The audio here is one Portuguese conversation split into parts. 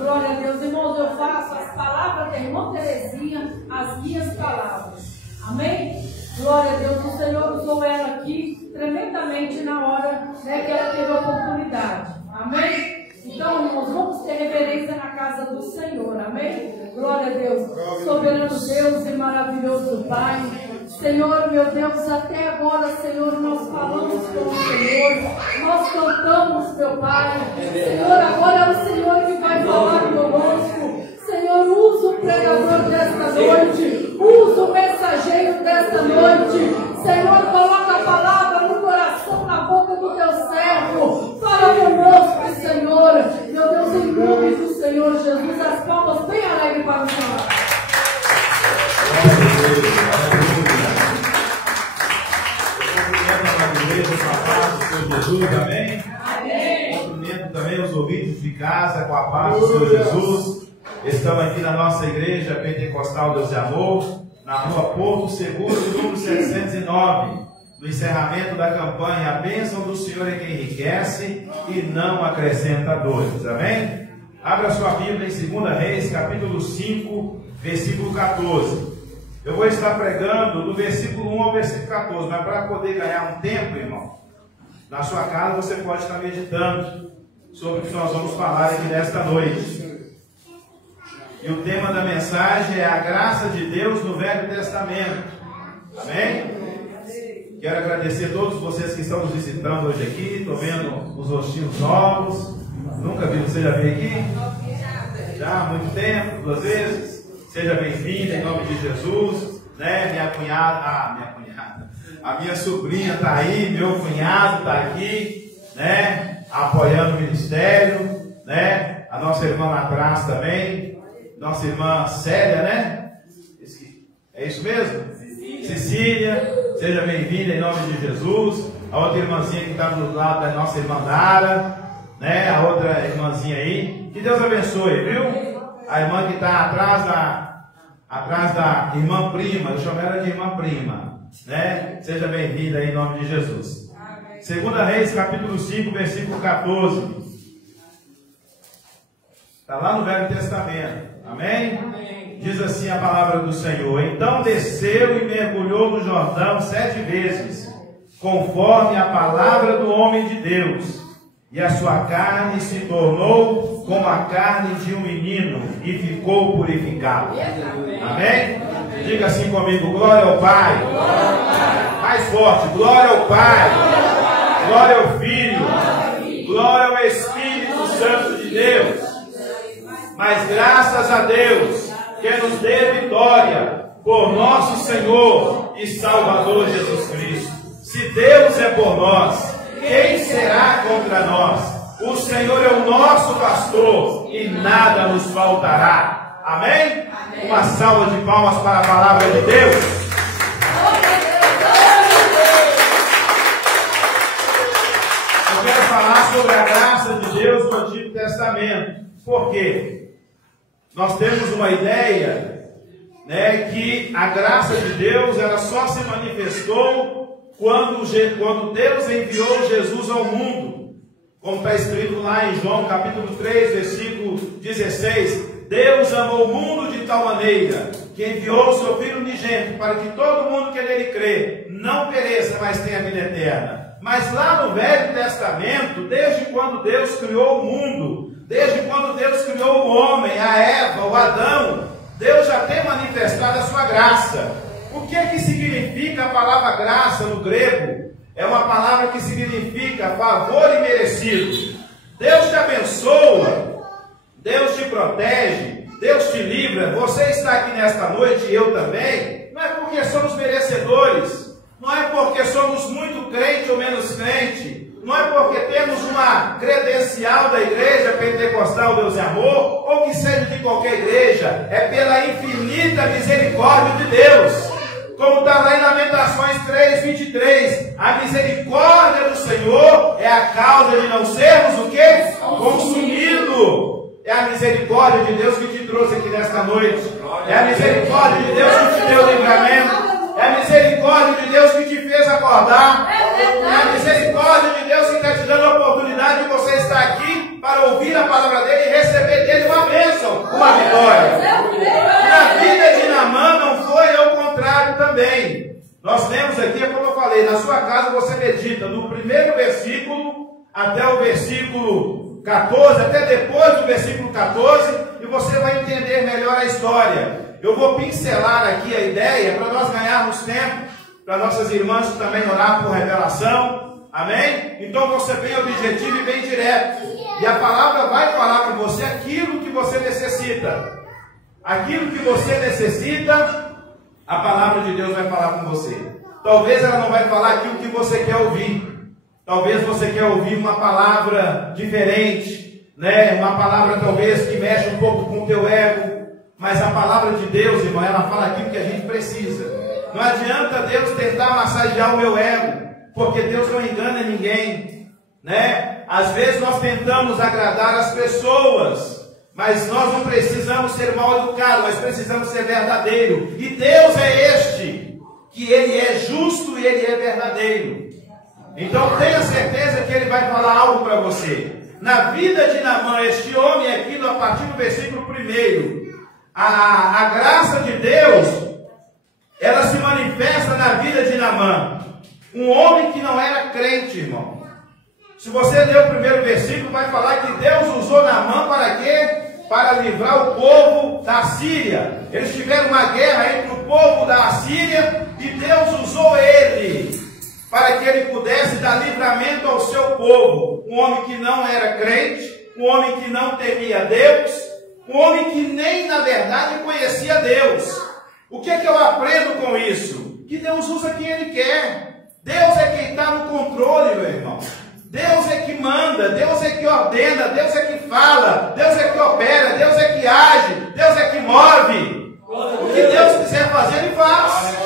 Glória a Deus. Irmãos, eu faço as palavras da irmã Terezinha, as minhas palavras. Amém? Glória a Deus. O Senhor usou ela aqui tremendamente na hora, né, que ela teve a oportunidade. Amém? Então, irmãos, vamos ter reverência na casa do Senhor. Amém? Glória a Deus. Soberano Deus e maravilhoso Pai. Senhor, meu Deus, até agora, Senhor, nós falamos com o Senhor, nós cantamos, meu Pai. Senhor, agora é o Senhor que vai falar conosco. Senhor, usa o pregador desta noite, usa o mensageiro desta noite. Senhor, coloca a palavra no coração, na boca do teu servo. Fala conosco, Senhor. Meu Deus, em nome do Senhor Jesus, as palmas bem alegres para o Senhor. Jesus, amém? Amém. Cumprimento também os ouvintes de casa com a paz do Senhor Jesus. Estamos aqui na nossa igreja Pentecostal Deus e Amor, na rua Porto Seguro, número 709, no encerramento da campanha A Bênção do Senhor é quem enriquece e não acrescenta dores, amém? Abra sua Bíblia em 2 Reis, capítulo 5, versículo 14. Eu vou estar pregando do versículo 1 ao versículo 14, mas para poder ganhar um tempo, irmão, na sua casa você pode estar meditando sobre o que nós vamos falar aqui nesta noite. E o tema da mensagem é a graça de Deus no Velho Testamento. Amém? Quero agradecer a todos vocês que estão nos visitando hoje aqui. Estou vendo os rostinhos novos. Nunca vi, você já veio aqui? Já há muito tempo, 2 vezes. Seja bem-vinda em nome de Jesus. Né? Minha cunhada, a minha sobrinha está aí, meu cunhado está aqui, né? Apoiando o ministério, né? A nossa irmã lá atrás também, nossa irmã Célia, né? É isso mesmo? Cecília, seja bem-vinda em nome de Jesus. A outra irmãzinha que está do lado da nossa irmã Nara, né? A outra irmãzinha aí. Que Deus abençoe, viu? A irmã que está atrás da irmã prima, eu chamo ela de irmã prima. Né? Seja bem-vinda em nome de Jesus. 2 Reis, capítulo 5, versículo 14. Está lá no Velho Testamento. Amém? Amém? Diz assim a palavra do Senhor: Então desceu e mergulhou no Jordão 7 vezes, conforme a palavra do homem de Deus, e a sua carne se tornou como a carne de um menino, e ficou purificado. Amém? Diga assim comigo: glória ao Pai. Mais forte: glória ao Pai. Glória ao Filho. Glória ao Espírito Santo de Deus. Mas graças a Deus que nos dê vitória por nosso Senhor e Salvador Jesus Cristo. Se Deus é por nós, quem será contra nós? O Senhor é o nosso pastor e nada nos faltará. Amém? Amém. Uma salva de palmas para a palavra de Deus. Eu quero falar sobre a graça de Deus no Antigo Testamento. Por quê? Nós temos uma ideia, né, que a graça de Deus ela só se manifestou quando Deus enviou Jesus ao mundo. Como está escrito lá em João capítulo 3, versículo 16. Deus amou o mundo de tal maneira que enviou o seu Filho unigênito para que todo mundo que nele crê não pereça, mas tenha vida eterna. Mas lá no Velho Testamento, desde quando Deus criou o mundo, desde quando Deus criou o homem, a Eva, o Adão, Deus já tem manifestado a sua graça. O que é que significa a palavra graça no grego? É uma palavra que significa favor imerecido. Deus te abençoa, Deus te protege, Deus te livra. Você está aqui nesta noite e eu também, não é porque somos merecedores, não é porque somos muito crente ou menos crente, não é porque temos uma credencial da igreja Pentecostal Deus e Amor, ou que seja de qualquer igreja, é pela infinita misericórdia de Deus. Como está lá em Lamentações 3:23, a misericórdia do Senhor é a causa de não sermos o quê? Consumidos. É a misericórdia de Deus que te trouxe aqui nesta noite. É a misericórdia de Deus que te deu o livramento. É a misericórdia de Deus que te fez acordar. É a misericórdia de Deus que está te dando a oportunidade de você estar aqui para ouvir a palavra dele e receber dele uma bênção. na sua casa você medita do primeiro versículo até o versículo 14, até depois do versículo 14, e você vai entender melhor a história. Eu vou pincelar aqui a ideia para nós ganharmos tempo, para nossas irmãs também orar por revelação. Amém? Então você bem objetivo e bem direto. E a palavra vai falar com você aquilo que você necessita. Aquilo que você necessita, a palavra de Deus vai falar com você. Talvez ela não vai falar aquilo que você quer ouvir. Talvez você quer ouvir uma palavra diferente, né? Uma palavra talvez que mexe um pouco com o teu ego. Mas a palavra de Deus, irmão, ela fala aquilo que a gente precisa. Não adianta Deus tentar massagear o meu ego, porque Deus não engana ninguém, né? Às vezes nós tentamos agradar as pessoas, mas nós não precisamos ser mal educados, mas precisamos ser verdadeiros. E Deus é este, que Ele é justo e Ele é verdadeiro. Então tenha certeza que Ele vai falar algo para você. Na vida de Naamã, este homem aqui, a partir do versículo 1, a graça de Deus, ela se manifesta na vida de Naamã. Um homem que não era crente, irmão. Se você ler o primeiro versículo, vai falar que Deus usou Naamã para quê? Para livrar o povo da Síria. Eles tiveram uma guerra entre o povo da Síria e Deus usou ele para que ele pudesse dar livramento ao seu povo. Um homem que não era crente, um homem que não temia Deus, um homem que nem na verdade conhecia Deus. O que é que eu aprendo com isso? Que Deus usa quem Ele quer. Deus é quem está no controle, meu irmão. Deus é que manda, Deus é que ordena, Deus é que fala, Deus é que opera, Deus é que age, Deus é que move. O que Deus quiser fazer, Ele faz.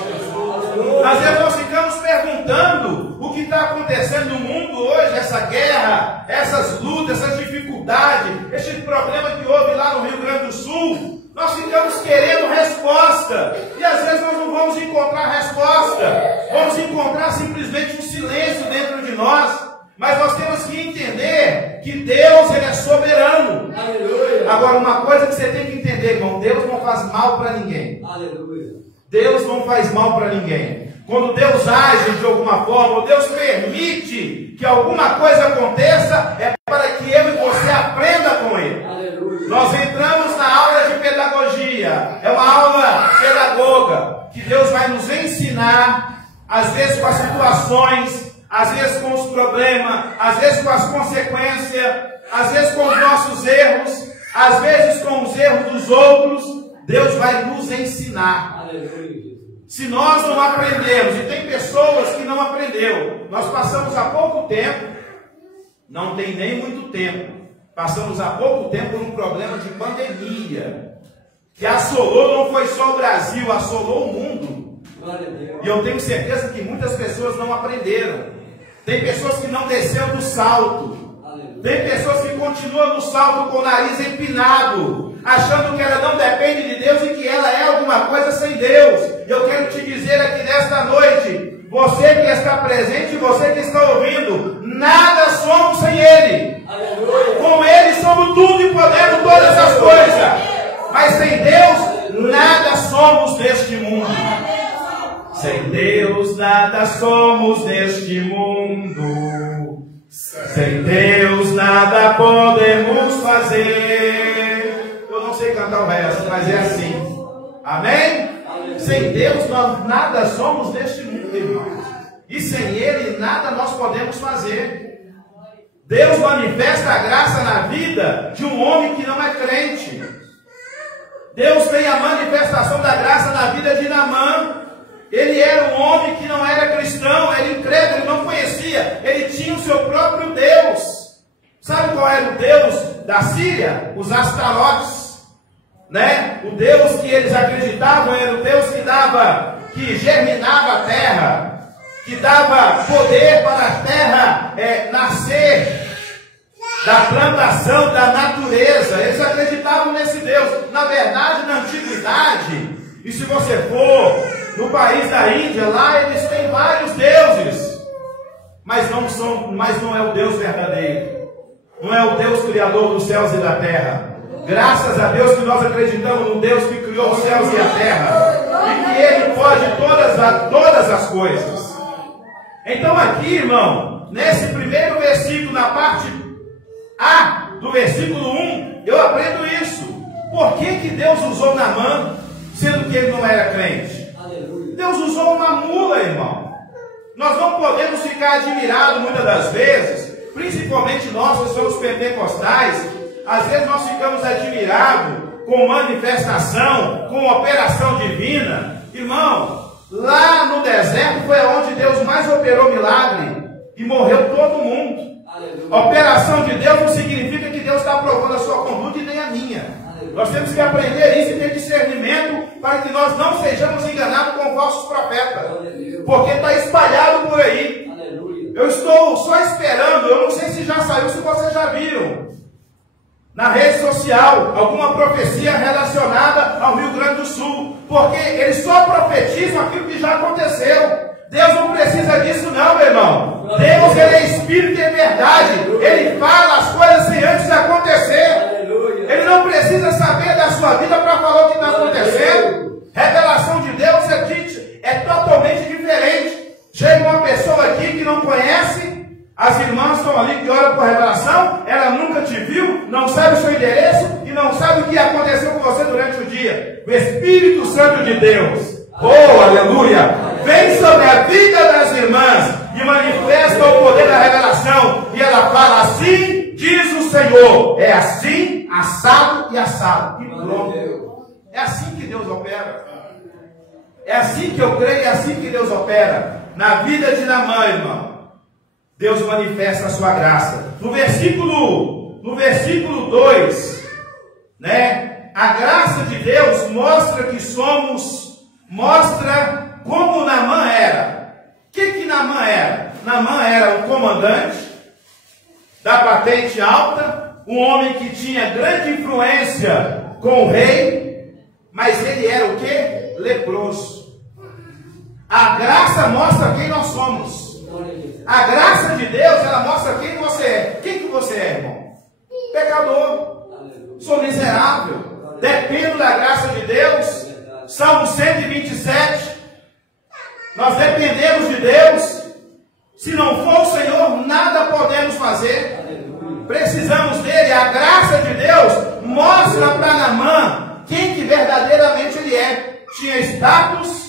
Às vezes nós ficamos perguntando o que está acontecendo no mundo hoje, essa guerra, essas lutas, essas dificuldades, esse problema que houve lá no Rio Grande do Sul. Nós ficamos querendo resposta, e às vezes nós não vamos encontrar resposta, vamos encontrar simplesmente um silêncio dentro de nós. Mas nós temos que entender que Deus, Ele é soberano. Aleluia. Agora, uma coisa que você tem que entender, irmão, Deus não faz mal para ninguém. Aleluia. Deus não faz mal para ninguém. Quando Deus age de alguma forma, ou Deus permite que alguma coisa aconteça, é para que eu e você aprenda com Ele. Aleluia. Nós entramos na aula de pedagogia, é uma aula pedagoga, que Deus vai nos ensinar, às vezes com as situações, às vezes com os problemas, às vezes com as consequências, às vezes com os nossos erros, às vezes com os erros dos outros. Deus vai nos ensinar. Aleluia. Se nós não aprendemos, e tem pessoas que não aprenderam, nós passamos há pouco tempo, não tem nem muito tempo, passamos há pouco tempo por um problema de pandemia, que assolou, não foi só o Brasil, assolou o mundo. E eu tenho certeza que muitas pessoas não aprenderam. Tem pessoas que não desceram do salto. Tem pessoas que continuam no salto com o nariz empinado, achando que ela não depende de Deus e que ela é alguma coisa sem Deus. E eu quero te dizer aqui nesta noite, você que está presente e você que está ouvindo, nada somos sem Ele. Aleluia. Com Ele somos tudo e podemos todas as coisas. Mas sem Deus, nada somos neste mundo. Sem Deus nada somos neste mundo. Sem Deus nada podemos fazer. Eu não sei cantar o resto, mas é assim. Amém? Sem Deus nós nada somos neste mundo, irmãos. E sem Ele nada nós podemos fazer. Deus manifesta a graça na vida de um homem que não é crente. Deus tem a manifestação da graça na vida de Naamã. Ele era um homem que não era cristão, era incrédulo, ele não conhecia, ele tinha o seu próprio Deus. Sabe qual era o Deus da Síria? Os Astarotes, né? O Deus que eles acreditavam era o Deus que germinava a terra, que dava poder para a terra nascer, da plantação, da natureza. Eles acreditavam nesse Deus. Na verdade, na antiguidade, e se você for no país da Índia, lá eles têm vários deuses, mas não é o Deus verdadeiro, não é o Deus criador dos céus e da terra. Graças a Deus que nós acreditamos no Deus que criou os céus e a terra, e que Ele pode todas as coisas. Então aqui, irmão, nesse primeiro versículo, na parte A do versículo 1, eu aprendo isso. Por que Deus usou Naamã, sendo que ele não era crente? Aleluia. Deus usou uma mula, irmão. Nós não podemos ficar admirados muitas das vezes, principalmente nós que somos pentecostais. Às vezes nós ficamos admirados com manifestação, com operação divina. Irmão, lá no deserto foi onde Deus mais operou milagre e morreu todo mundo. Aleluia. Operação de Deus não significa que Deus está aprovando a sua conduta e nem a minha. Aleluia. Nós temos que aprender isso e ter discernimento para que nós não sejamos enganados com falsos profetas. Aleluia. Porque está espalhado por aí. Aleluia. Eu estou só esperando, eu não sei se já saiu, se vocês já viram na rede social alguma profecia relacionada ao Rio Grande do Sul, porque eles só profetizam aquilo que já aconteceu. Deus não precisa disso não, meu irmão. Deus, ele é Espírito e verdade. Ele fala as coisas sem antes de acontecer. Ele não precisa saber da sua vida para falar o que está acontecendo. Revelação de Deus é totalmente diferente. Chega uma pessoa aqui que não conhece, as irmãs estão ali que oram por revelação, ela nunca te viu, não sabe o seu endereço e não sabe o que aconteceu com você durante o dia. O Espírito Santo de Deus, oh aleluia, vem sobre a vida das irmãs e manifesta o poder da revelação. E ela fala: assim diz o Senhor, é assim, assado e assado. E pronto. É assim que Deus opera. É assim que eu creio, é assim que Deus opera. Na vida de Naamã, irmão, Deus manifesta a sua graça. No versículo 2, né? A graça de Deus mostra que mostra como Naamã era. O que Naamã era? Naamã era um comandante da patente alta, um homem que tinha grande influência com o rei, mas ele era o quê? Leproso. A graça mostra quem nós somos. A graça de Deus, ela mostra quem você é. Quem que você é, irmão? Pecador. Sou miserável. Dependo da graça de Deus. Salmo 127. Nós dependemos de Deus. Se não for o Senhor, nada podemos fazer. Precisamos dele. A graça de Deus mostra para Naamã quem que verdadeiramente ele é. Tinha status.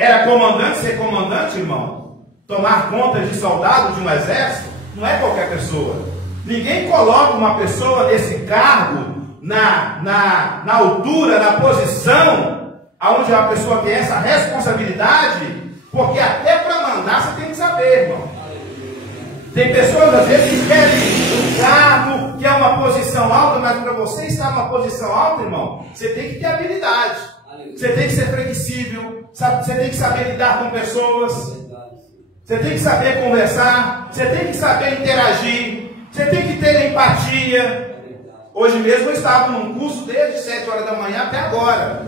Era comandante. Ser comandante, irmão, tomar conta de soldado de um exército, não é qualquer pessoa. Ninguém coloca uma pessoa nesse cargo, na altura, na posição, onde a pessoa tem essa responsabilidade, porque até para mandar você tem que saber, irmão. Tem pessoas às vezes que querem um cargo, que é uma posição alta, mas para você estar numa posição alta, irmão, você tem que ter habilidade. Você tem que ser flexível, você tem que saber lidar com pessoas. Você tem que saber conversar, você tem que saber interagir, você tem que ter empatia. Hoje mesmo eu estava num curso desde 7 horas da manhã até agora.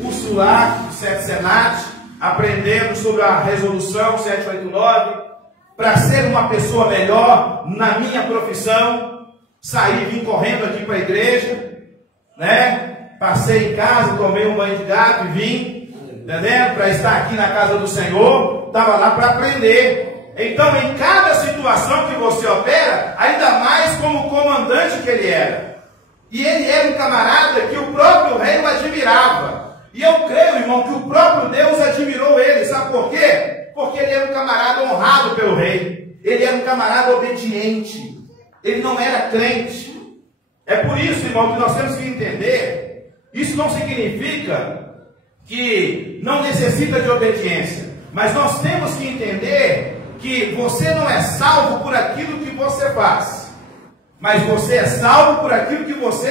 Curso lá, do Senat, aprendendo sobre a resolução 789, para ser uma pessoa melhor na minha profissão. Saí, vim correndo aqui para a igreja, né? Passei em casa, tomei um banho de gato e vim, entendendo? Para estar aqui na casa do Senhor. Estava lá para aprender. Então, em cada situação que você opera, ainda mais como comandante que ele era. E ele era um camarada que o próprio rei o admirava. E eu creio, irmão, que o próprio Deus admirou ele. Sabe por quê? Porque ele era um camarada honrado pelo rei. Ele era um camarada obediente. Ele não era crente. É por isso, irmão, que nós temos que entender. Isso não significa que não necessita de obediência. Mas nós temos que entender que você não é salvo por aquilo que você faz. Mas você é salvo por aquilo que você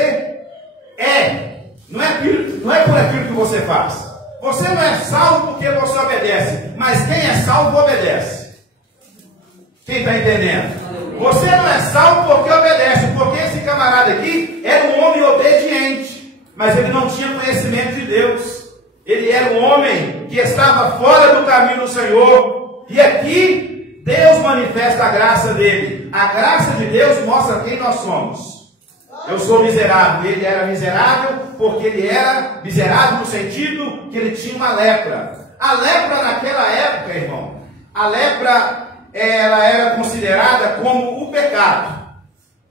é. Não é por aquilo que você faz. Você não é salvo porque você obedece. Mas quem é salvo obedece. Quem está entendendo? Você não é salvo porque obedece. Porque esse camarada aqui era um homem obediente. Mas ele não tinha conhecimento de Deus. Ele era um homem que estava fora do caminho do Senhor. E aqui Deus manifesta a graça dele. A graça de Deus mostra quem nós somos. Eu sou miserável. Ele era miserável porque ele era miserável no sentido que ele tinha uma lepra. A lepra naquela época, irmão, a lepra ela era considerada como o pecado.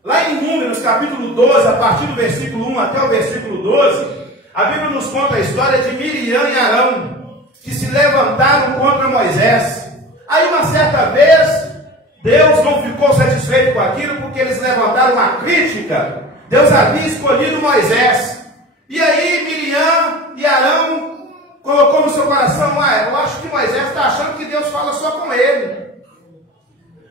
Lá em Números, capítulo 12, a partir do versículo 1 até o versículo 12, a Bíblia nos conta a história de Miriam e Arão, que se levantaram contra Moisés. Aí uma certa vez, Deus não ficou satisfeito com aquilo, porque eles levantaram uma crítica. Deus havia escolhido Moisés. E aí Miriam e Arão colocou no seu coração: eu acho que Moisés está achando que Deus fala só com ele.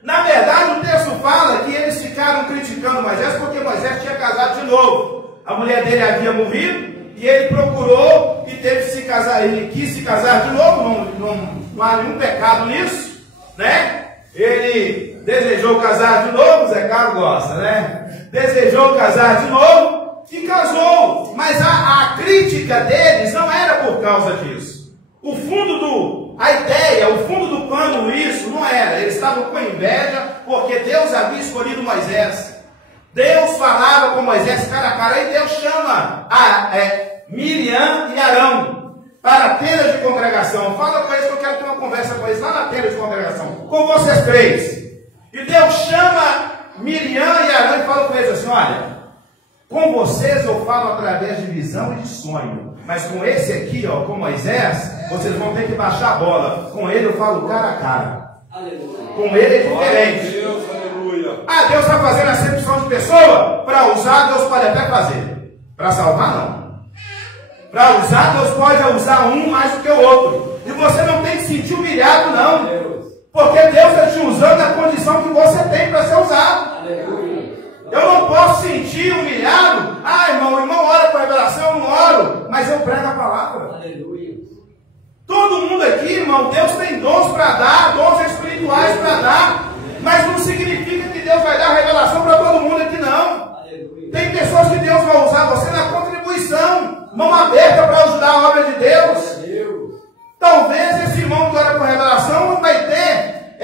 Na verdade, o texto fala que eles ficaram criticando Moisés porque Moisés tinha casado de novo. A mulher dele havia morrido e ele procurou e teve que se casar. Ele quis se casar de novo, não há nenhum pecado nisso, né? Ele desejou casar de novo, Zé Carlos gosta, né? Desejou casar de novo e casou. Mas a crítica deles não era por causa disso. A ideia, o fundo do pano, isso não era. Eles estavam com inveja porque Deus havia escolhido Moisés. Deus falava com Moisés cara a cara. Aí Deus chama Miriam e Arão para a tenda de congregação. Fala com eles que eu quero ter uma conversa com eles lá na tenda de congregação, com vocês três. E Deus chama Miriam e Arão e fala com eles assim: olha, com vocês eu falo através de visão e de sonho. Mas com esse aqui, ó, com Moisés, vocês vão ter que baixar a bola. Com ele eu falo cara a cara. Aleluia. Com ele é diferente. Deus, aleluia. Deus está fazendo acepção de pessoa? Para usar, Deus pode até fazer. Para salvar, não. Para usar, Deus pode usar um mais do que o outro. E você não tem que se sentir humilhado, não. Porque Deus está te usando na condição que você tem para ser usado. Aleluia. Eu não posso sentir humilhado. Irmão, o irmão ora por revelação, eu não oro, mas eu prego a palavra. Aleluia. Todo mundo aqui, irmão, Deus tem dons para dar, dons espirituais para dar, mas não significa que Deus vai dar revelação para todo mundo aqui, não. Aleluia. Tem pessoas que Deus vai usar você na contribuição, mão aberta para ajudar a obra de Deus. Talvez esse irmão que ora por revelação não vai ter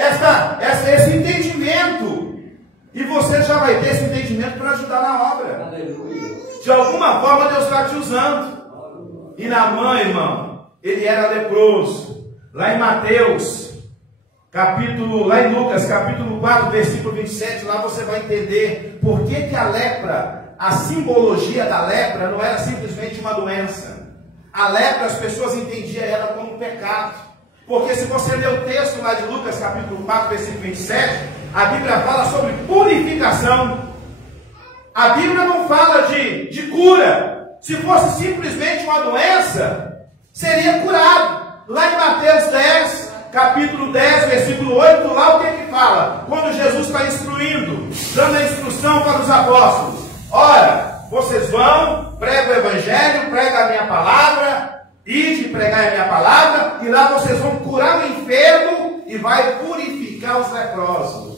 esse entendimento. E você já vai ter esse entendimento para ajudar na obra. Aleluia. De alguma forma Deus está te usando. E Naamã, irmão, ele era leproso. Lá em Mateus, lá em Lucas, capítulo 4, versículo 27, lá você vai entender por que a lepra, a simbologia da lepra não era simplesmente uma doença. A lepra, as pessoas entendiam ela como um pecado. Porque se você ler o texto lá de Lucas, capítulo 4, versículo 27, a Bíblia fala sobre purificação. A Bíblia não fala de cura. Se fosse simplesmente uma doença, seria curado. Lá em Mateus 10, capítulo 10, versículo 8, lá o que fala? Quando Jesus está instruindo, dando a instrução para os apóstolos: ora, vocês vão, pregam o evangelho, pregam a minha palavra, ide pregar a minha palavra, e lá vocês vão curar o enfermo e vai purificar os leprosos.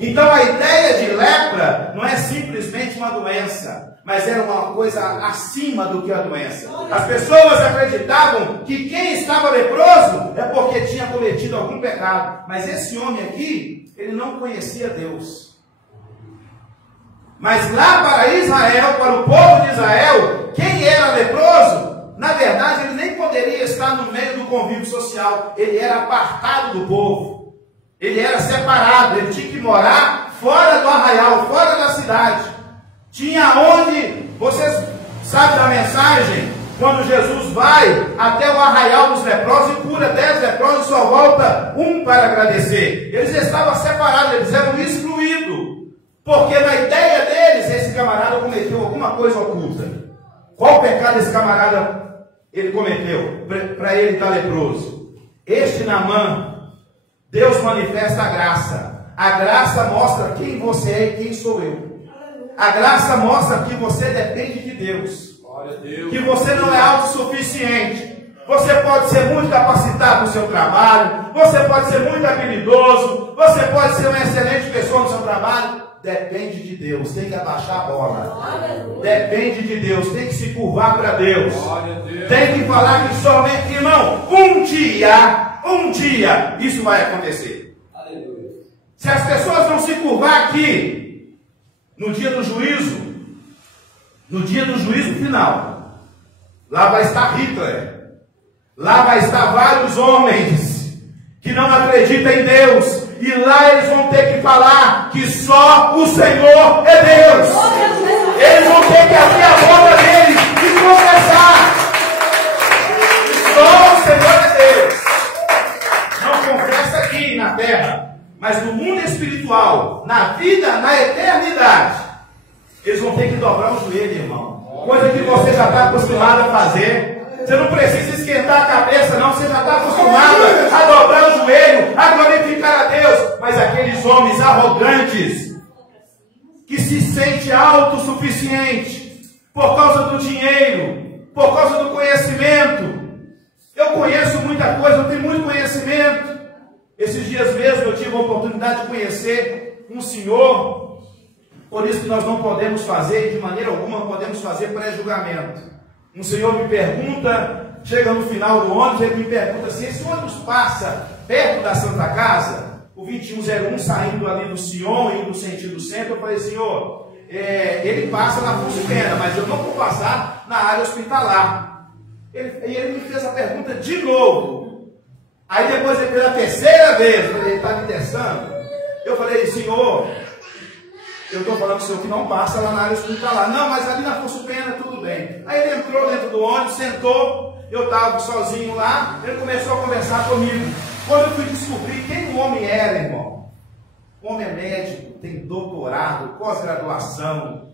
Então a ideia de lepra não é simplesmente uma doença, mas era uma coisa acima do que a doença. As pessoas acreditavam que quem estava leproso é porque tinha cometido algum pecado. Mas esse homem aqui, ele não conhecia Deus. Mas lá para Israel, para o povo de Israel, quem era leproso, na verdade ele nem poderia estar no meio do convívio social. Ele era apartado do povo. Ele era separado, ele tinha que morar fora do arraial, fora da cidade. Tinha onde, vocês sabem da mensagem, quando Jesus vai até o arraial dos leprosos e cura 10 leprosos, só volta um para agradecer. Eles estavam separados, eles eram excluídos. Porque na ideia deles, esse camarada cometeu alguma coisa oculta. Qual pecado esse camarada ele cometeu para ele estar leproso? Este Naamã, Deus manifesta a graça. A graça mostra quem você é e quem sou eu. A graça mostra que você depende de Deus. Que você não é autossuficiente. Você pode ser muito capacitado no seu trabalho. Você pode ser muito habilidoso. Você pode ser uma excelente pessoa no seu trabalho. Depende de Deus. Tem que abaixar a bola. Depende de Deus. Tem que se curvar para Deus. Tem que falar que somente, irmão, um dia isso vai acontecer. Aleluia. Se as pessoas não se curvar aqui, no dia do juízo final, lá vai estar Hitler, lá vai estar vários homens que não acreditam em Deus. E lá eles vão ter que falar que só o Senhor é Deus. Eles vão ter que abrir a boca deles e confessar que só o Senhor é Deus. Não confessa aqui na terra, mas no mundo espiritual, na vida, na eternidade, eles vão ter que dobrar o joelho, irmão. Coisa que você já está acostumado a fazer. Você não precisa esquentar a cabeça, não. Você já está acostumado a dobrar o joelho, a glorificar a Deus. Mas aqueles homens arrogantes, que se sentem autossuficientes por causa do dinheiro, por causa do conhecimento. Eu conheço muita coisa, eu tenho muito conhecimento. Esses dias mesmo eu tive a oportunidade de conhecer um senhor. Por isso que nós não podemos fazer, de maneira alguma, podemos fazer pré-julgamento. Um senhor me pergunta, chega no final do ônibus, ele me pergunta assim: esse ônibus passa perto da Santa Casa? O 2101 saindo ali do Sion, indo no sentido centro. Eu falei: senhor, ele passa na Afonso Pena, mas eu não vou passar na área hospitalar. Ele me fez a pergunta de novo. Aí depois, pela terceira vez, ele está me testando. Eu falei: senhor, eu estou falando com o senhor que não passa lá na área hospitalar. Não, mas ali na Afonso Pena tudo bem. Aí ele entrou dentro do ônibus, sentou, eu estava sozinho lá, ele começou a conversar comigo. Quando eu fui descobrir quem o homem era, irmão, o homem é médico, tem doutorado, pós-graduação,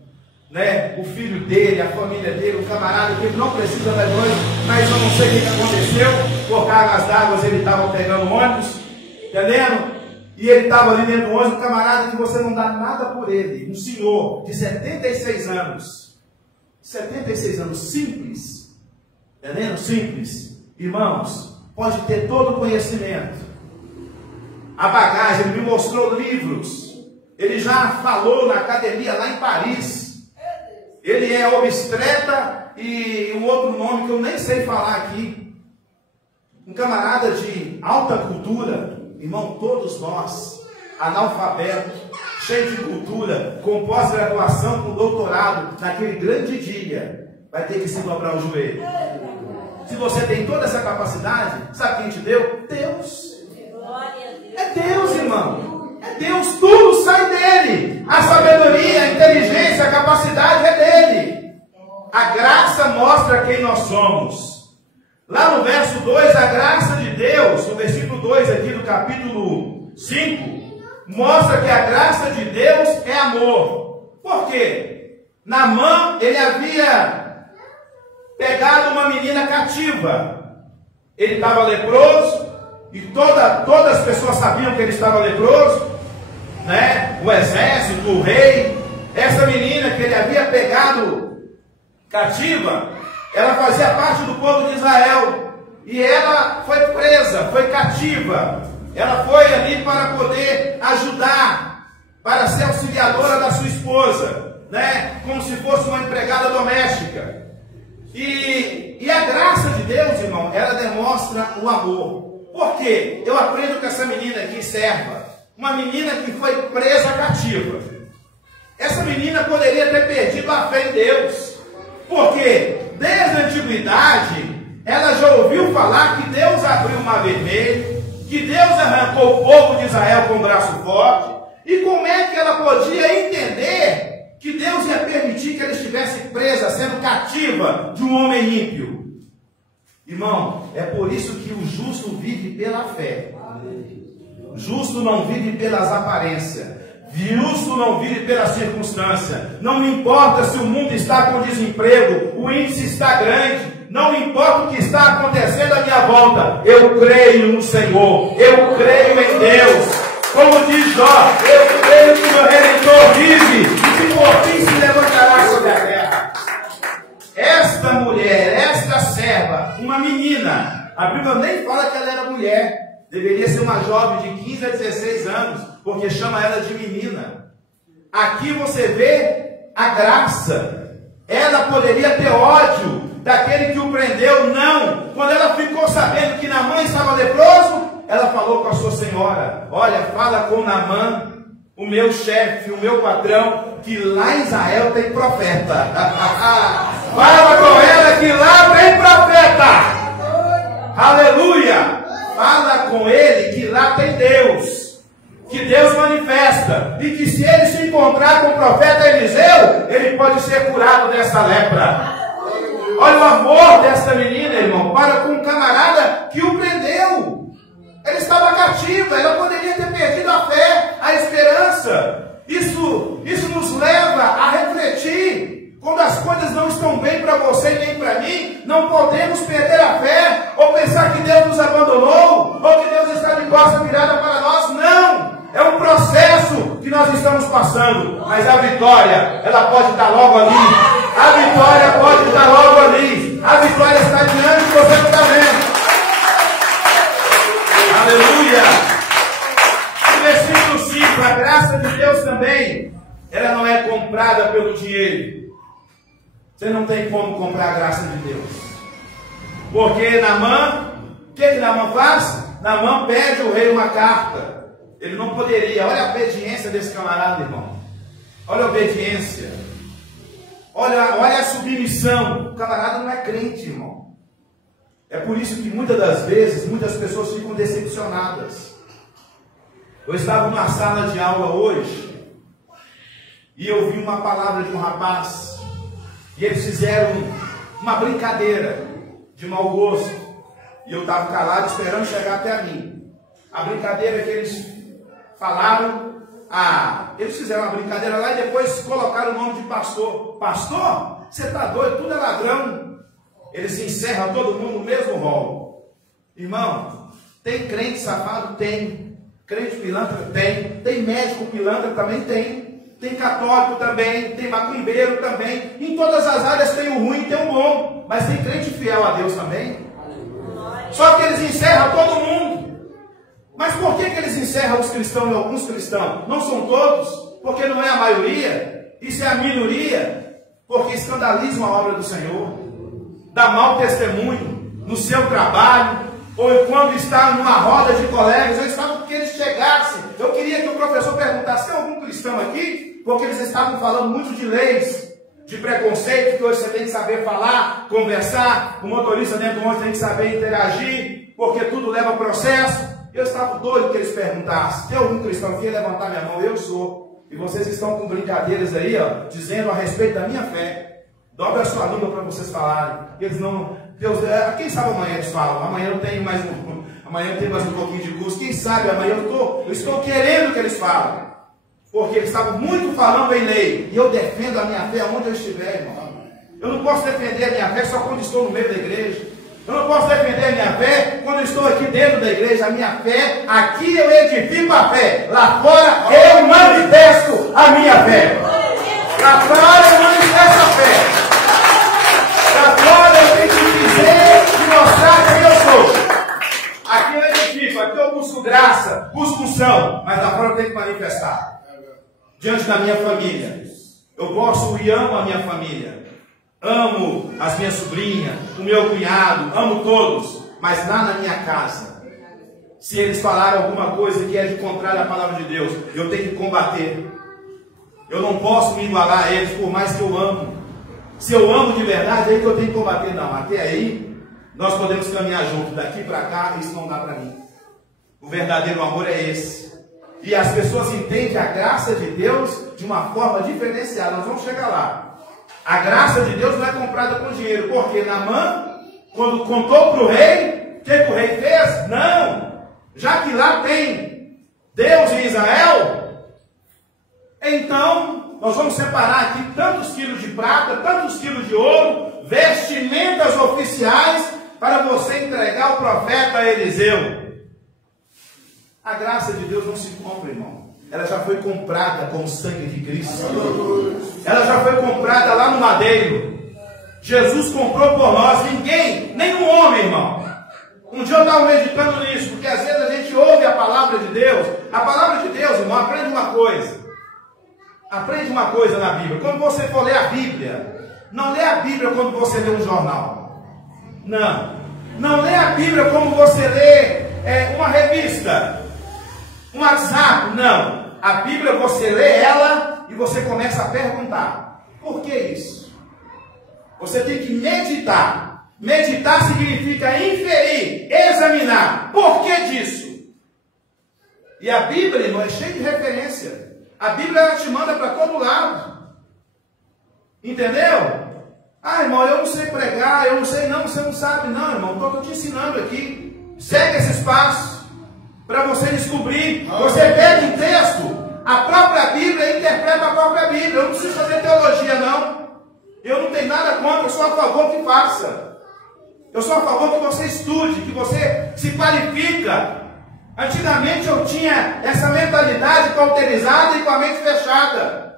né? O filho dele, a família dele, o camarada que ele não precisa da noite, mas eu não sei o que aconteceu, por cargas d'água ele estava pegando ônibus, entendendo? E ele estava ali dentro do ônibus, um camarada que você não dá nada por ele, um senhor de 76 anos, 76 anos, simples, entendendo? Simples. Irmãos, pode ter todo o conhecimento, a bagagem, ele me mostrou livros, ele já falou na academia lá em Paris, ele é obstetra e um outro nome que eu nem sei falar aqui, um camarada de alta cultura. Irmão, todos nós, analfabetos, cheios de cultura, com pós-graduação, com doutorado, naquele grande dia, vai ter que se dobrar o joelho. Se você tem toda essa capacidade, sabe quem te deu? Deus. É Deus, irmão. É Deus, tudo sai dele. A sabedoria, a inteligência, a capacidade é dele. A graça mostra quem nós somos. Lá no verso 2, a graça de Deus, no versículo 2 aqui do capítulo 5, mostra que a graça de Deus é amor. Por quê? Naamã, ele havia pegado uma menina cativa. Ele estava leproso, e todas as pessoas sabiam que ele estava leproso, né? O exército, o rei. Essa menina que ele havia pegado cativa, ela fazia parte do povo de Israel, e ela foi presa, foi cativa, ela foi ali para poder ajudar, para ser auxiliadora da sua esposa, né? Como se fosse uma empregada doméstica. E a graça de Deus, irmão, ela demonstra o amor. Por quê? Eu aprendo com essa menina aqui, serva, uma menina que foi presa cativa. Essa menina poderia ter perdido a fé em Deus, porque desde a antiguidade, ela já ouviu falar que Deus abriu o mar vermelho, que Deus arrancou o povo de Israel com o braço forte. E como é que ela podia entender que Deus ia permitir que ela estivesse presa, sendo cativa de um homem ímpio? Irmão, é por isso que o justo vive pela fé. O justo não vive pelas aparências. Justo não vive pela circunstância. Não me importa se o mundo está com desemprego, o índice está grande, não me importa o que está acontecendo à minha volta. Eu creio no Senhor, eu creio em Deus. Como diz Jó, eu creio que o meu Redentor vive, e que por fim se levantará sobre a terra. Esta mulher, esta serva, uma menina, a Bíblia nem fala que ela era mulher, deveria ser uma jovem de 15 a 16 anos, porque chama ela de menina. Aqui você vê a graça. Ela poderia ter ódio daquele que o prendeu, não. Quando ela ficou sabendo que Naamã estava leproso, ela falou com a sua senhora: olha, fala com Naamã, o meu chefe, o meu patrão, que lá em Israel tem profeta. Fala com ela que lá tem profeta. Aleluia. Fala com ele que Deus manifesta, e que se ele se encontrar com o profeta Eliseu, ele pode ser curado dessa lepra. Olha o amor desta menina, irmão, para com um camarada que o prendeu. Ele estava cativo, ela poderia ter perdido a fé, a esperança. Isso nos leva a refletir. Quando as coisas não estão bem para você e nem para mim, não podemos perder a fé, ou pensar que Deus nos abandonou, ou que Deus está de costas virada para nós. Não! É um processo que nós estamos passando, mas a vitória, ela pode estar logo ali. A vitória pode estar logo ali. A vitória está diante de você que está vendo. Aleluia! No versículo 5, a graça de Deus também, ela não é comprada pelo dinheiro. Você não tem como comprar a graça de Deus. Porque Naamã, o que Naamã faz? Naamã pede ao rei uma carta. Ele não poderia. Olha a obediência desse camarada, irmão. Olha a obediência. Olha a submissão. O camarada não é crente, irmão. É por isso que muitas das vezes, muitas pessoas ficam decepcionadas. Eu estava numa sala de aula hoje e eu vi uma palavra de um rapaz. E eles fizeram uma brincadeira de mau gosto. E eu estava calado esperando chegar até a mim. A brincadeira que eles falaram, eles fizeram uma brincadeira lá e depois colocaram o nome de pastor. Pastor? Você está doido? Tudo é ladrão. Eles encerram todo mundo no mesmo rol. Irmão, tem crente safado? Tem. Crente pilantra? Tem. Tem médico pilantra? Também tem. Tem católico também, tem macumbeiro também. Em todas as áreas tem o ruim e tem o bom. Mas tem crente fiel a Deus também. Só que eles encerram todo mundo. Mas por que eles encerram os cristãos e alguns cristãos? Não são todos, porque não é a maioria. Isso é a minoria. Porque escandalizam a obra do Senhor. Dá mau testemunho no seu trabalho. Ou quando está numa roda de colegas. Eu estava que eles chegassem. Eu queria que o professor perguntasse: tem algum cristão aqui? Porque eles estavam falando muito de leis, de preconceito, que hoje você tem que saber falar, conversar, o motorista dentro do ônibus tem que saber interagir, porque tudo leva processo. Eu estava doido que eles perguntassem: tem algum cristão aqui? Levantar minha mão. Eu sou. E vocês estão com brincadeiras aí, ó, dizendo a respeito da minha fé. Dobra a sua língua para vocês falarem. Eles não... Deus, quem sabe amanhã eles falam? Amanhã eu tenho mais um pouquinho de curso. Quem sabe amanhã eu estou querendo que eles falem. Porque eles estavam muito falando em lei. E eu defendo a minha fé onde eu estiver, irmão. Eu não posso defender a minha fé só quando estou no meio da igreja. Eu não posso defender a minha fé quando eu estou aqui dentro da igreja. A minha fé, aqui eu edifico a fé. Lá fora eu manifesto a minha fé. Lá fora eu manifesto a fé. Lá fora eu tenho que dizer e mostrar quem eu sou. Aqui eu edifico, aqui eu busco graça, busco unção. Mas lá fora eu tenho que manifestar. Diante da minha família, eu posso e amo a minha família, amo as minhas sobrinhas, o meu cunhado, amo todos, mas lá na minha casa, se eles falarem alguma coisa que é de contrário à palavra de Deus, eu tenho que combater. Eu não posso me igualar a eles, por mais que eu amo. Se eu amo de verdade, é aí que eu tenho que combater. Não, até aí nós podemos caminhar juntos, daqui para cá, isso não dá para mim. O verdadeiro amor é esse. E as pessoas entendem a graça de Deus de uma forma diferenciada. Nós vamos chegar lá. A graça de Deus não é comprada com dinheiro. Porque Naamã, quando contou para o rei, o que o rei fez? Não. Já que lá tem Deus em Israel, então nós vamos separar aqui tantos quilos de prata, tantos quilos de ouro, vestimentas oficiais para você entregar ao profeta Eliseu. A graça de Deus não se compra, irmão. Ela já foi comprada com o sangue de Cristo. Ela já foi comprada lá no madeiro. Jesus comprou por nós. Ninguém, nenhum homem, irmão. Um dia eu estava meditando nisso, porque às vezes a gente ouve a palavra de Deus. A palavra de Deus, irmão, aprende uma coisa. Aprende uma coisa na Bíblia. Quando você for ler a Bíblia, não lê a Bíblia quando você lê um jornal. Não. Não lê a Bíblia como você lê uma revista. Um WhatsApp, não. A Bíblia você lê ela e você começa a perguntar: por que isso? Você tem que meditar. Meditar significa inferir, examinar. Por que disso? E a Bíblia, irmão, é cheia de referência. A Bíblia, ela te manda para todo lado. Entendeu? Ah, irmão, eu não sei pregar, eu não sei, não, você não sabe, não, irmão. Estou te ensinando aqui. Segue esses passos para você descobrir. Você pega um texto, a própria Bíblia interpreta a própria Bíblia. Eu não preciso fazer teologia, não. Eu não tenho nada contra, eu sou a favor que faça. Eu sou a favor que você estude, que você se qualifica. Antigamente eu tinha essa mentalidade cauterizada e com a mente fechada.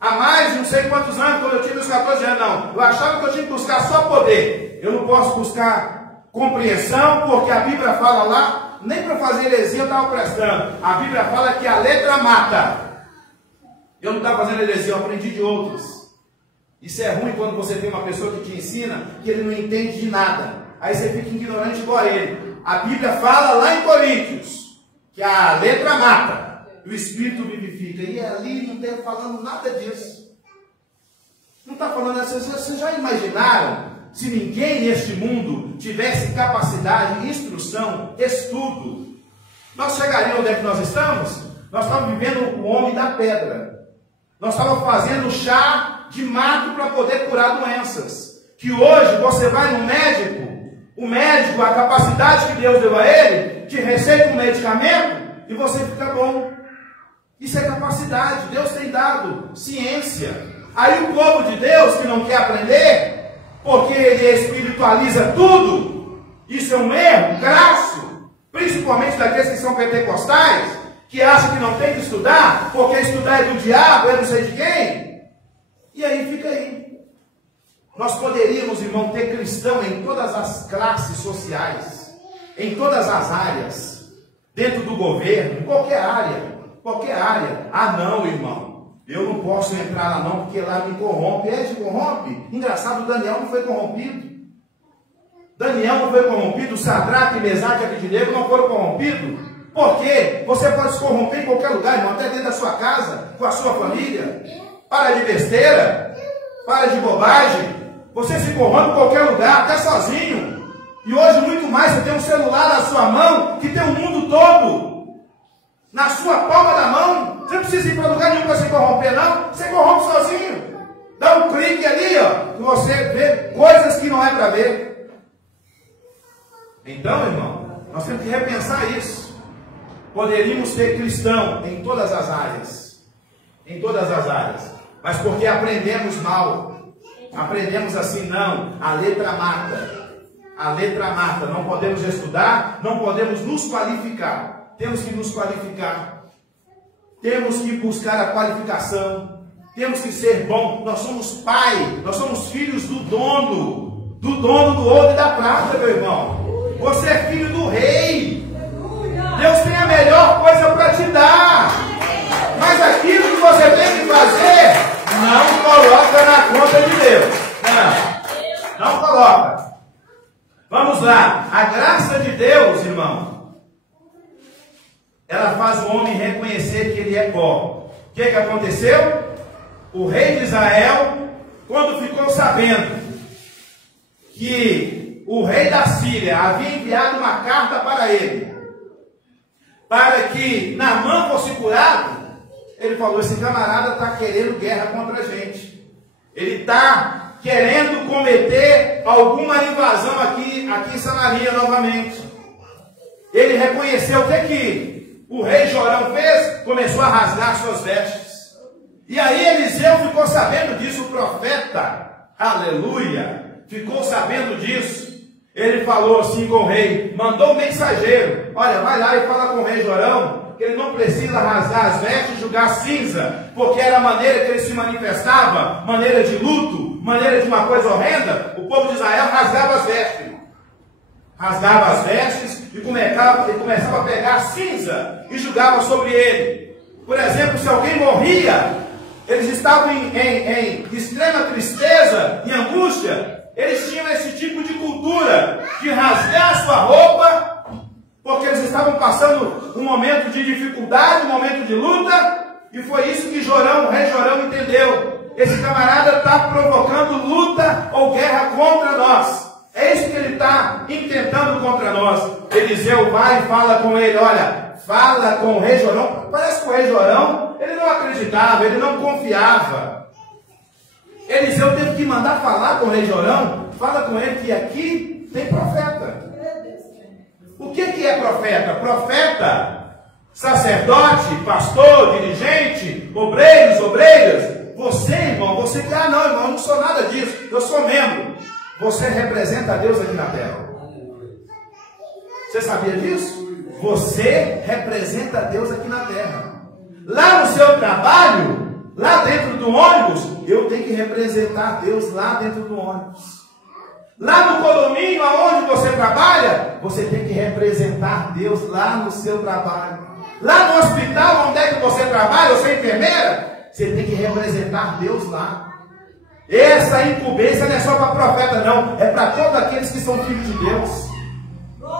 Há mais de não sei quantos anos, quando eu tinha meus 14 anos, não. Eu achava que eu tinha que buscar só poder. Eu não posso buscar compreensão, porque a Bíblia fala lá, nem para fazer heresia eu estava prestando. A Bíblia fala que a letra mata. Eu não estava fazendo heresia, eu aprendi de outros. Isso é ruim quando você tem uma pessoa que te ensina que ele não entende de nada. Aí você fica ignorante igual a ele. A Bíblia fala lá em Coríntios que a letra mata, o Espírito vivifica. E ali não está falando nada disso. Não está falando assim. Vocês já imaginaram se ninguém neste mundo tivesse capacidade, instrução, estudo? Nós chegaríamos onde é que nós estamos? Nós estamos vivendo o homem da pedra. Nós estamos fazendo chá de mato para poder curar doenças. Que hoje você vai no médico, o médico, a capacidade que Deus deu a ele, te receita um medicamento e você fica bom. Isso é capacidade, Deus tem dado ciência. Aí o povo de Deus que não quer aprender, porque ele espiritualiza tudo, isso é um erro crasso, principalmente daqueles que são pentecostais, que acham que não tem que estudar, porque estudar é do diabo, é não sei de quem. E aí fica aí. Nós poderíamos, irmão, ter cristão em todas as classes sociais, em todas as áreas, dentro do governo, em qualquer área. Qualquer área. Ah, não, irmão, eu não posso entrar lá não, porque lá me corrompe. É, te corrompe? Engraçado, Daniel não foi corrompido. Daniel não foi corrompido, Sadraque, Mesaque e Abednego não foram corrompidos. Por quê? Você pode se corromper em qualquer lugar, irmão, até dentro da sua casa, com a sua família. Para de besteira, para de bobagem. Você se corrompe em qualquer lugar, até sozinho. E hoje muito mais, você tem um celular na sua mão, que tem o mundo todo na sua palma da mão. Você não precisa ir para lugar nenhum para se corromper, não. Você corrompe sozinho. Dá um clique ali, ó, que você vê coisas que não é para ver. Então, irmão, nós temos que repensar isso. Poderíamos ter cristão em todas as áreas. Em todas as áreas. Mas porque aprendemos mal. Aprendemos assim, não. A letra mata. A letra mata. Não podemos estudar, não podemos nos qualificar. Temos que nos qualificar. Temos que buscar a qualificação. Temos que ser bom. Nós somos pai. Nós somos filhos do dono. Do dono do ouro e da prata, meu irmão. Você é filho do rei. Deus tem a melhor coisa para te dar. Mas aquilo que você tem que fazer, não coloca na conta de Deus. Não coloca. Vamos lá. A graça de Deus, irmão, ela faz o homem reconhecer que ele é pó. O que aconteceu? O rei de Israel, quando ficou sabendo que o rei da Síria havia enviado uma carta para ele, para que Naamã fosse curado, ele falou, esse camarada está querendo guerra contra a gente. Ele está querendo cometer alguma invasão aqui em Samaria novamente. Ele reconheceu o que o rei Jorão fez? Começou a rasgar suas vestes. E aí Eliseu ficou sabendo disso, o profeta, aleluia, ficou sabendo disso. Ele falou assim com o rei, mandou um mensageiro, olha, vai lá e fala com o rei Jorão, que ele não precisa rasgar as vestes e jogar cinza, porque era a maneira que ele se manifestava, maneira de luto, maneira de uma coisa horrenda. O povo de Israel rasgava as vestes. Rasgava as vestes e começava a pegar cinza e jogava sobre ele. Por exemplo, se alguém morria, eles estavam em extrema tristeza, em angústia, eles tinham esse tipo de cultura, de rasgar sua roupa, porque eles estavam passando um momento de dificuldade, um momento de luta, e foi isso que o rei Jorão entendeu. Esse camarada está provocando luta ou guerra contra nós. É isso que ele está intentando contra nós. Eliseu vai e fala com ele, olha, fala com o rei Jorão. Parece que o rei Jorão, ele não acreditava, ele não confiava. Eliseu teve que mandar falar com o rei Jorão. Fala com ele que aqui tem profeta. O que é profeta? Profeta, sacerdote, pastor, dirigente, obreiras. Você, irmão, não, irmão, eu não sou nada disso. Eu sou membro. Você representa a Deus aqui na terra. Você sabia disso? Você representa a Deus aqui na terra. Lá no seu trabalho, lá dentro do ônibus, eu tenho que representar Deus lá dentro do ônibus. Lá no condomínio, aonde você trabalha, você tem que representar Deus lá no seu trabalho. Lá no hospital, onde é que você trabalha, você é enfermeira, você tem que representar Deus lá. Essa incumbência não é só para profeta, não. É para todos aqueles que são filhos de Deus.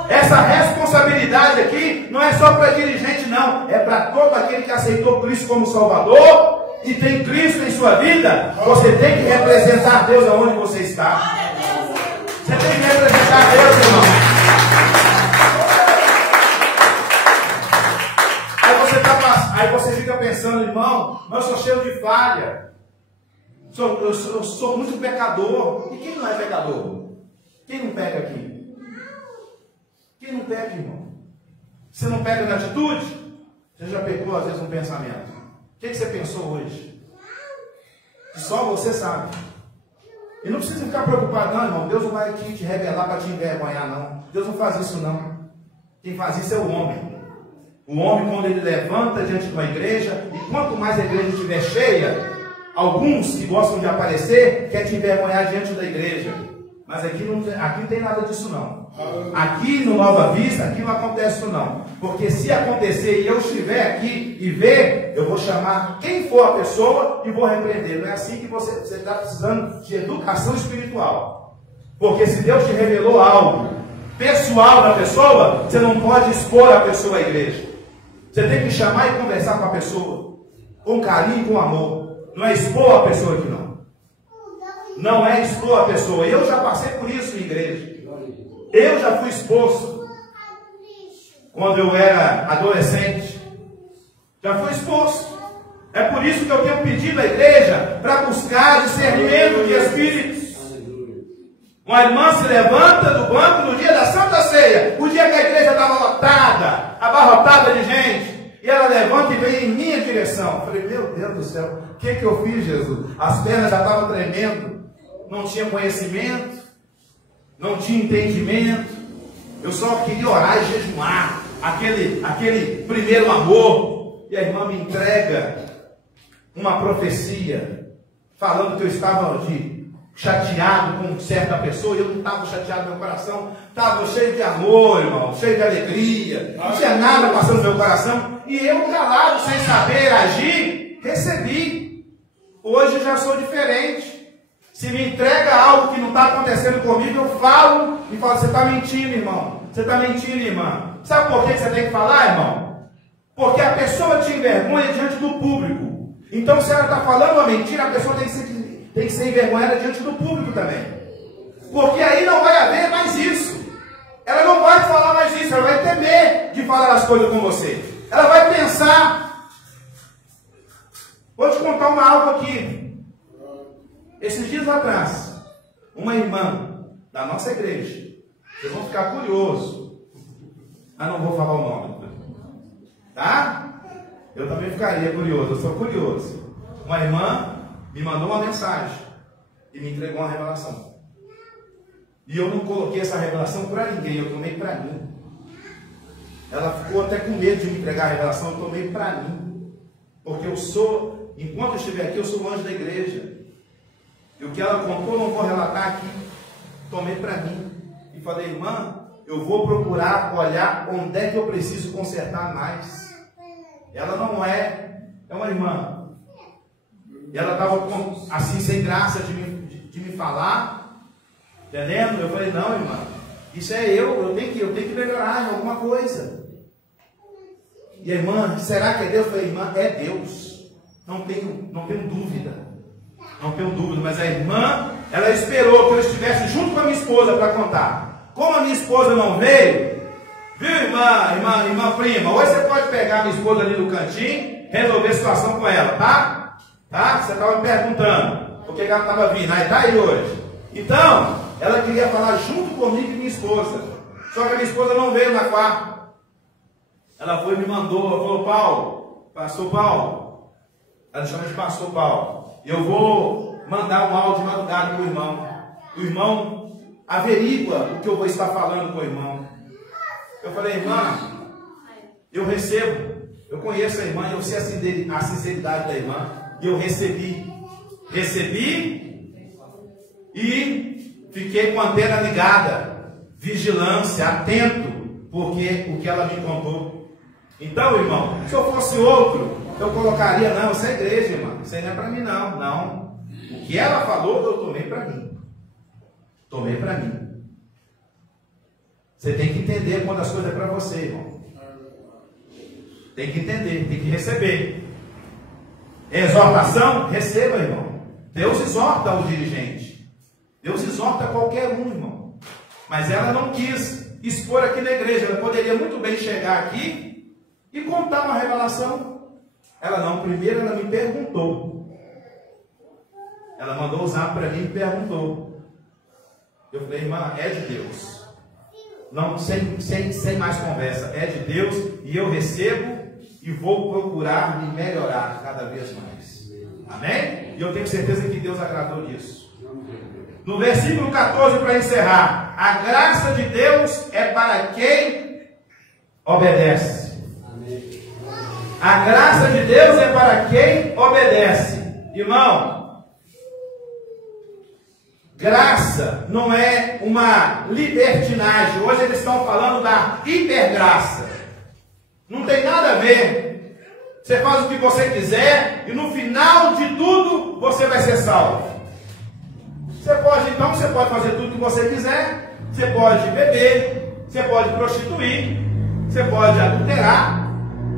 Essa responsabilidade aqui não é só para dirigente, não. É para todo aquele que aceitou Cristo como Salvador e tem Cristo em sua vida. Você tem que representar Deus aonde você está. Você tem que representar Deus, irmão. Aí você fica pensando, irmão, mas eu sou cheio de falha. Eu sou muito pecador. E quem não é pecador? Quem não peca aqui? Quem não peca, irmão? Você não pega na atitude? Você já pecou às vezes um pensamento? O que você pensou hoje? Só você sabe. E não precisa ficar preocupado, não, irmão. Deus não vai te revelar para te envergonhar, não. Deus não faz isso, não. Quem faz isso é o homem. O homem, quando ele levanta diante de uma igreja, e quanto mais a igreja estiver cheia, alguns que gostam de aparecer, querem te envergonhar diante da igreja. Mas aqui não tem nada disso, não. Aqui no Nova Vista, aqui não acontece isso, não. Porque se acontecer e eu estiver aqui e ver, eu vou chamar quem for a pessoa e vou repreender. Não é assim que você está precisando de educação espiritual. Porque se Deus te revelou algo pessoal da pessoa, você não pode expor a pessoa à igreja. Você tem que chamar e conversar com a pessoa, com carinho e com amor. Não é expor a pessoa aqui, não. Não é expor a pessoa. Eu já passei por isso em igreja. Eu já fui exposto. Quando eu era adolescente. Já fui exposto. É por isso que eu tenho pedido à igreja para buscar discernimento de espíritos. Uma irmã se levanta do banco no dia da Santa Ceia. O dia que a igreja estava lotada, abarrotada de gente. E ela levanta e vem em minha direção. Eu falei, meu Deus do céu, o que eu fiz, Jesus? As pernas já estavam tremendo. Não tinha conhecimento, não tinha entendimento. Eu só queria orar e jejuar, aquele primeiro amor. E a irmã me entrega uma profecia, falando que eu estava chateado com certa pessoa, e eu não estava chateado no meu coração, estava cheio de amor, irmão, cheio de alegria, não tinha nada passando no meu coração, e eu calado, sem saber agir, recebi. Hoje já sou diferente. Se me entrega algo que não está acontecendo comigo, eu falo e falo, você está mentindo, irmão. Você está mentindo, irmã. Sabe por que você tem que falar, irmão? Porque a pessoa te envergonha diante do público. Então, se ela está falando uma mentira, a pessoa tem que ser envergonhada diante do público também. Porque aí não vai haver mais isso. Ela não vai falar mais isso, ela vai temer de falar as coisas com você. Ela vai pensar. Vou te contar algo aqui. Esses dias atrás, uma irmã da nossa igreja, vocês vão ficar curiosos, mas não vou falar o nome, tá? Eu também ficaria curioso, eu sou curioso. Uma irmã me mandou uma mensagem e me entregou uma revelação. E eu não coloquei essa revelação para ninguém, eu tomei para mim. Ela ficou até com medo de me entregar a revelação, eu tomei para mim. Porque eu sou, enquanto eu estiver aqui, eu sou o anjo da igreja. E o que ela contou, eu não vou relatar aqui. Tomei para mim. E falei, irmã, eu vou procurar olhar onde é que eu preciso consertar mais. Ela não é uma irmã. E ela estava assim, sem graça de me falar. Entendendo? Eu falei, não, irmã, isso é eu tenho que melhorar em alguma coisa. E a irmã, será que é Deus? Eu falei, irmã, é Deus. Não tenho dúvida. Não tenho dúvida, mas a irmã, ela esperou que eu estivesse junto com a minha esposa para contar. Como a minha esposa não veio, Viu, irmã prima? Hoje você pode pegar minha esposa ali no cantinho, resolver a situação com ela, tá? Tá? Você estava me perguntando por que ela estava vindo. Aí tá aí hoje. Então, ela queria falar junto comigo e minha esposa. Só que a minha esposa não veio na quarta. Ela foi e me mandou, ela falou, Paulo, pastor Paulo, ela chama de pastor Paulo, eu vou mandar um áudio de madrugada para o irmão. O irmão averigua o que eu vou estar falando com o irmão. Eu falei, irmã, eu recebo, eu conheço a irmã, eu sei a sinceridade da irmã, e eu recebi e fiquei com a antena ligada, vigilância, atento, porque o que ela me contou. Então, irmão, se eu fosse outro, eu colocaria, não, isso é igreja, irmão, isso aí não é para mim, não, não. O que ela falou, eu tomei para mim. Tomei para mim. Você tem que entender quando as coisas é para você, irmão. Tem que entender, tem que receber. Exortação, receba, irmão. Deus exorta o dirigente. Deus exorta qualquer um, irmão. Mas ela não quis expor aqui na igreja. Ela poderia muito bem chegar aqui e contar uma revelação. Ela não. Primeiro ela me perguntou. Ela mandou o zap para mim e me perguntou. Eu falei, irmã, é de Deus. Não, sem mais conversa. É de Deus e eu recebo e vou procurar me melhorar cada vez mais. Amém? E eu tenho certeza que Deus agradou disso. No versículo 14, para encerrar, a graça de Deus é para quem obedece. A graça de Deus é para quem obedece. Irmão, graça não é uma libertinagem. Hoje eles estão falando da hipergraça. Não tem nada a ver. Você faz o que você quiser e no final de tudo você vai ser salvo. Você pode fazer tudo o que você quiser. Você pode beber, você pode prostituir, você pode adulterar,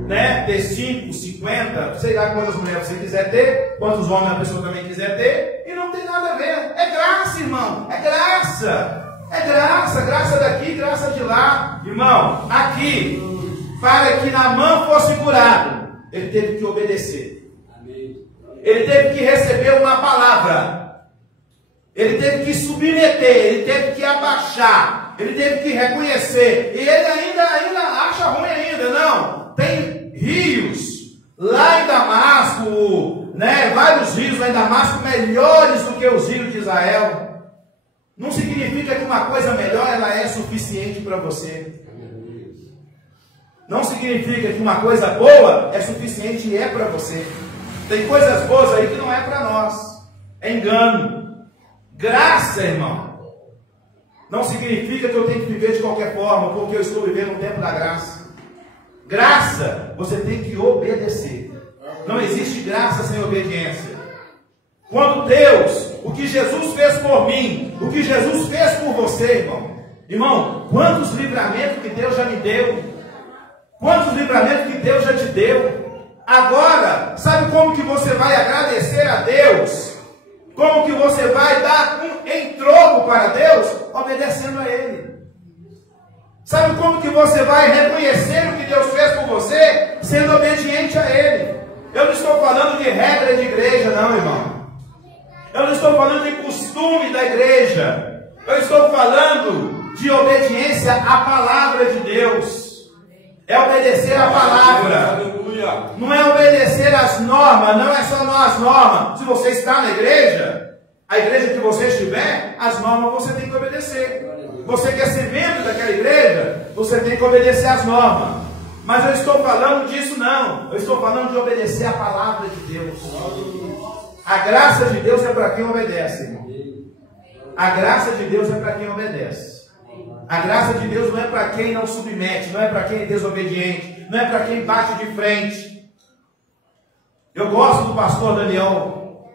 né? Ter 5, 50, sei lá quantas mulheres você quiser ter, quantos homens a pessoa também quiser ter, e não tem nada a ver. É graça, irmão, é graça. É graça, graça daqui, graça de lá. Irmão, aqui, para que Naamã fosse curado, ele teve que obedecer. Ele teve que receber uma palavra. Ele teve que submeter, ele teve que abaixar, ele teve que reconhecer. E ele ainda acha ruim ainda, não. Tem rios lá em Damasco, né? Vários rios lá em Damasco melhores do que os rios de Israel. Não significa que uma coisa melhor ela é suficiente para você. Não significa que uma coisa boa é suficiente e é para você. Tem coisas boas aí que não é para nós. É engano. Graça, irmão, não significa que eu tenho que viver de qualquer forma, porque eu estou vivendo um tempo da graça. Graça, você tem que obedecer. Não existe graça sem obediência. Quando Deus, o que Jesus fez por mim, o que Jesus fez por você, irmão, quantos livramentos que Deus já me deu, quantos livramentos que Deus já te deu. Agora, sabe como que você vai agradecer a Deus? Como que você vai dar em troco para Deus? Obedecendo a Ele. Sabe como que você vai reconhecer o que Deus fez por você? Sendo obediente a Ele. Eu não estou falando de regra de igreja, não, irmão. Eu não estou falando de costume da igreja. Eu estou falando de obediência à palavra de Deus. É obedecer a palavra. Não é obedecer às normas, não é só as normas. Se você está na igreja, a igreja que você estiver, as normas você tem que obedecer. Você quer ser membro daquela igreja, você tem que obedecer às normas. Mas eu estou falando disso não. Eu estou falando de obedecer a palavra de Deus. A graça de Deus é para quem obedece, irmão. A graça de Deus é para quem obedece. A graça de Deus não é para quem não submete, não é para quem é desobediente, não é para quem bate de frente. Eu gosto do pastor Daniel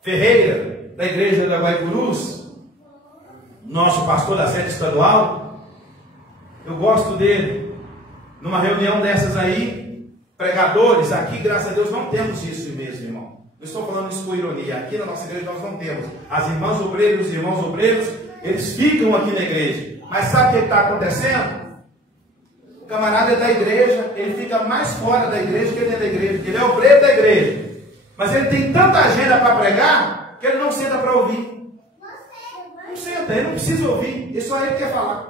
Ferreira, da igreja da Guaicurus, nosso pastor da sede estadual. Eu gosto dele. Numa reunião dessas aí, pregadores, aqui, graças a Deus, não temos isso mesmo, irmão. Não estou falando isso com ironia. Aqui na nossa igreja nós não temos. As irmãs obreiras e os irmãos obreiros, eles ficam aqui na igreja. Mas sabe o que está acontecendo? camarada é da igreja, ele fica mais fora da igreja que dentro da igreja, ele é obreiro da igreja. Mas ele tem tanta agenda para pregar, que ele não senta para ouvir. Não senta, ele não precisa ouvir, ele só ele quer falar.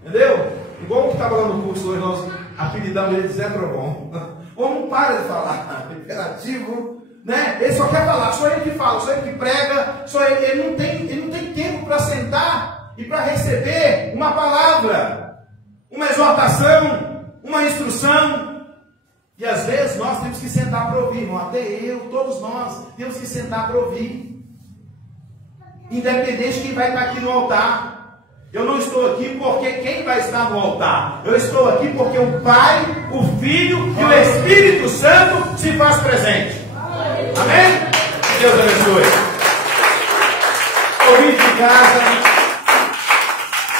Entendeu? Igual o que estava lá no curso hoje, nós apelidamos ele de Zé Trovão. O homem não para de falar, imperativo, né? Ele só quer falar, só ele que fala, só ele que prega, só ele não tem tempo para sentar e para receber uma palavra, uma exortação, uma instrução. E às vezes nós temos que sentar para ouvir, irmão. Até eu, todos nós, temos que sentar para ouvir. Independente de quem vai estar aqui no altar. Eu não estou aqui porque quem vai estar no altar. Eu estou aqui porque o Pai, o Filho e o Espírito Santo se faz presente. Amém? Que Deus abençoe. Ouvinte de casa,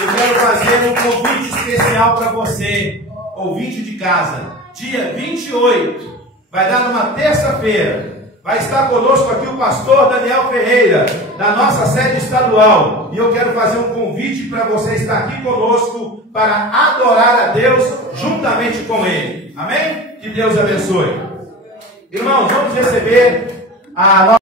eu quero fazer um convite especial para você, ouvinte de casa. Dia 28, vai dar numa terça-feira. Vai estar conosco aqui o pastor Daniel Ferreira, da nossa sede estadual. E eu quero fazer um convite para você estar aqui conosco para adorar a Deus juntamente com ele. Amém? Que Deus abençoe. Irmãos, vamos receber a nossa